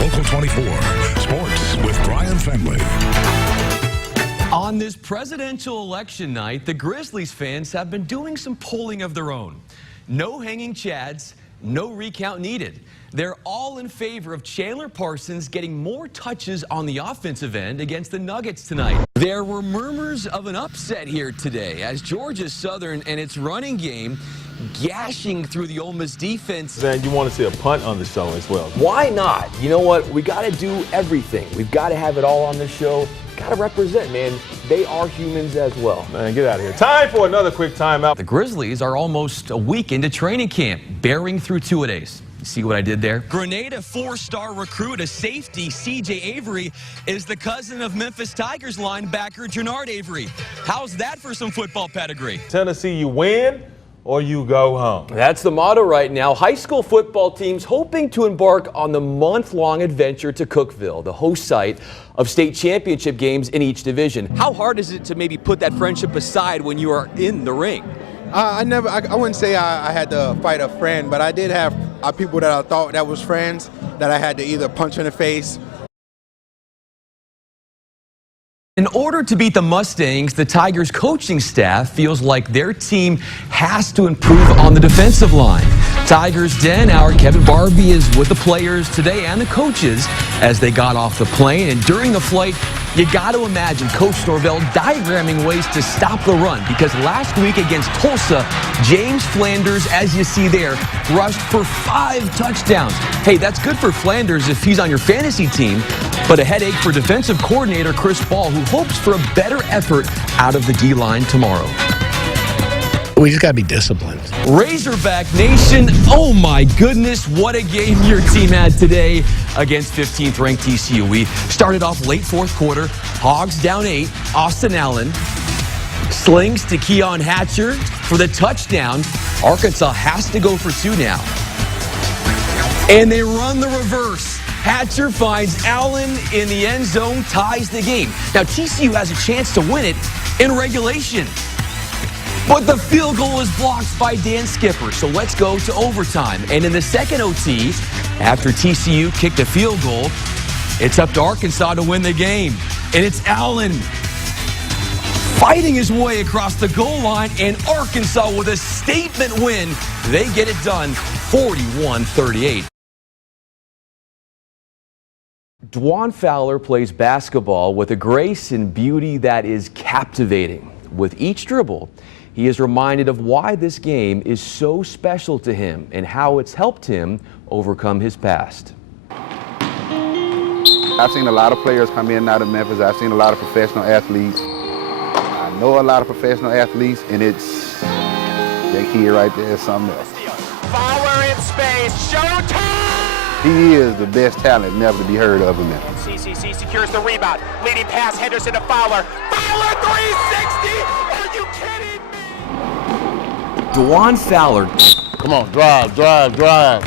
Local 24, Sports with Bryan Fenley. On this presidential election night, the Grizzlies fans have been doing some polling of their own. No hanging chads, no recount needed. They're all in favor of Chandler Parsons getting more touches on the offensive end against the Nuggets tonight. There were murmurs of an upset here today as Georgia Southern and its running game gashing through the Ole Miss defense. Man, you want to see a punt on the show as well. Why not? You know what? We got to do everything. We've got to have it all on the show. Got to represent, man. They are humans as well. Man, get out of here. Time for another quick timeout. The Grizzlies are almost a week into training camp, bearing through two-a-days. You see what I did there? Grenada four-star recruit, a safety, C.J. Avery, is the cousin of Memphis Tigers linebacker Jernard Avery. How's that for some football pedigree? Tennessee, you win or you go home. That's the motto right now. High school football teams hoping to embark on the month-long adventure to Cookeville, the host site of state championship games in each division. How hard is it to maybe put that friendship aside when you are in the ring? I wouldn't say I had to fight a friend, but I did have people that I thought that was friends that I had to either punch in the face. In order to beat the Mustangs, the Tigers coaching staff feels like their team has to improve on the defensive line. Tigers Den hour Kevin Barbie is with the players today and the coaches as they got off the plane. And during the flight, you got to imagine Coach Norvell diagramming ways to stop the run, because last week against Tulsa, James Flanders, as you see there, rushed for 5 touchdowns. Hey, that's good for Flanders if he's on your fantasy team, but a headache for defensive coordinator Chris Ball, who hopes for a better effort out of the D-line tomorrow. We just got to be disciplined. Razorback Nation, oh my goodness, what a game your team had today against 15th ranked TCU. We started off late fourth quarter, Hogs down 8, Austin Allen slings to Keon Hatcher for the touchdown. Arkansas has to go for 2 now. And they run the reverse. Hatcher finds Allen in the end zone, ties the game. Now TCU has a chance to win it in regulation, but the field goal is blocked by Dan Skipper, so let's go to overtime. And in the second OT, after TCU kicked a field goal, it's up to Arkansas to win the game. And it's Allen fighting his way across the goal line, and Arkansas with a statement win. They get it done, 41-38. Dwan Fowler plays basketball with a grace and beauty that is captivating. With each dribble, he is reminded of why this game is so special to him and how it's helped him overcome his past. I've seen a lot of players come in and out of Memphis. I've seen a lot of professional athletes. I know a lot of professional athletes, and it's that kid right there is something else. Fowler in space, showtime! He is the best talent never to be heard of in Memphis. CCC secures the rebound. Leading pass, Henderson to Fowler. Fowler 360! Are you kidding me? Dwan Fowler, Come on, drive.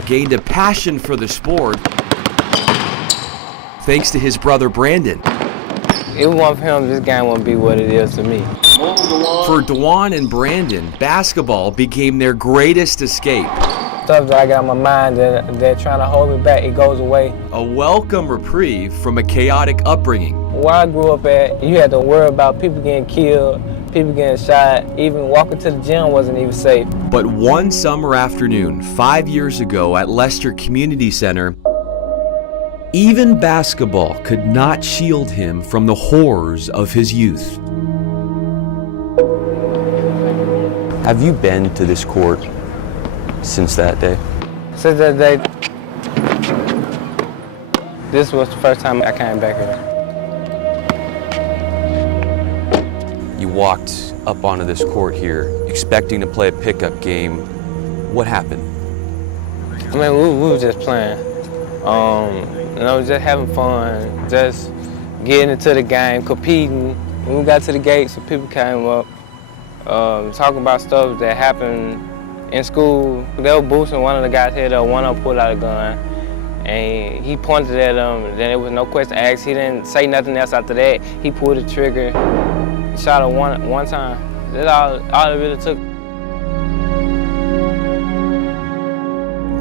gained a passion for the sport thanks to his brother Brandon. If it wasn't for him, this game wouldn't be what it is to me. For Dwan and Brandon, basketball became their greatest escape. Stuff that I got on my mind that they're trying to hold me back, it goes away. A welcome reprieve from a chaotic upbringing. Where I grew up at, you had to worry about people getting killed, people getting shot. Even walking to the gym wasn't even safe. But one summer afternoon, 5 years ago at Lester Community Center, even basketball could not shield him from the horrors of his youth. Have you been to this court since that day? Since that day, this was the first time I came back here. You walked up onto this court here expecting to play a pickup game. What happened? I mean, we were just playing. Just having fun, just getting into the game, competing. When we got to the gate, some people came up, talking about stuff that happened in school. They were boosting one of the guys' head up, one of them pulled out a gun, and he pointed at him, and then there was no question asked. He didn't say nothing else after that. He pulled the trigger, shot her one time. That's all it really took.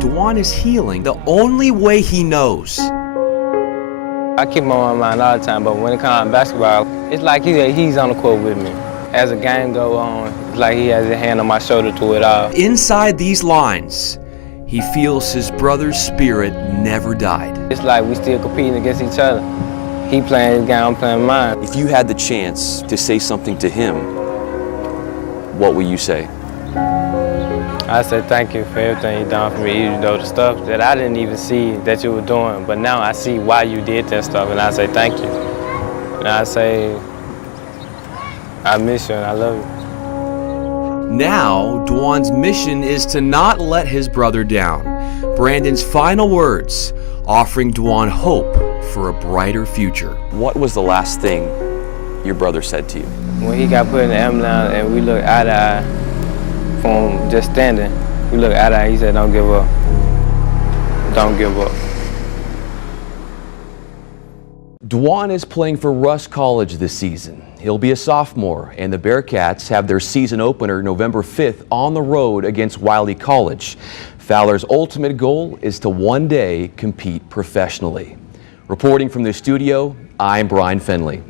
Dwan is healing the only way he knows. I keep him on my mind all the time, but when it comes to basketball, it's like he's on the court with me. As the game goes on, it's like he has a hand on my shoulder through it all. Inside these lines, he feels his brother's spirit never died. It's like we still competing against each other. He playing his game, I'm playing mine. If you had the chance to say something to him, what will you say? I say thank you for everything you done for me, even though the stuff that I didn't even see that you were doing, but now I see why you did that stuff, and I say thank you. And I say, I miss you and I love you. Now, Dwan's mission is to not let his brother down. Brandon's final words, offering Dwan hope for a brighter future. What was the last thing your brother said to you? When he got put in the ambulance and we looked eye to eye from just standing, we looked eye to eye, he said, don't give up. Don't give up. Dwan is playing for Russ College this season. He'll be a sophomore, and the Bearcats have their season opener November 5th on the road against Wiley College. Fowler's ultimate goal is to one day compete professionally. Reporting from the studio, I'm Bryan Fenley.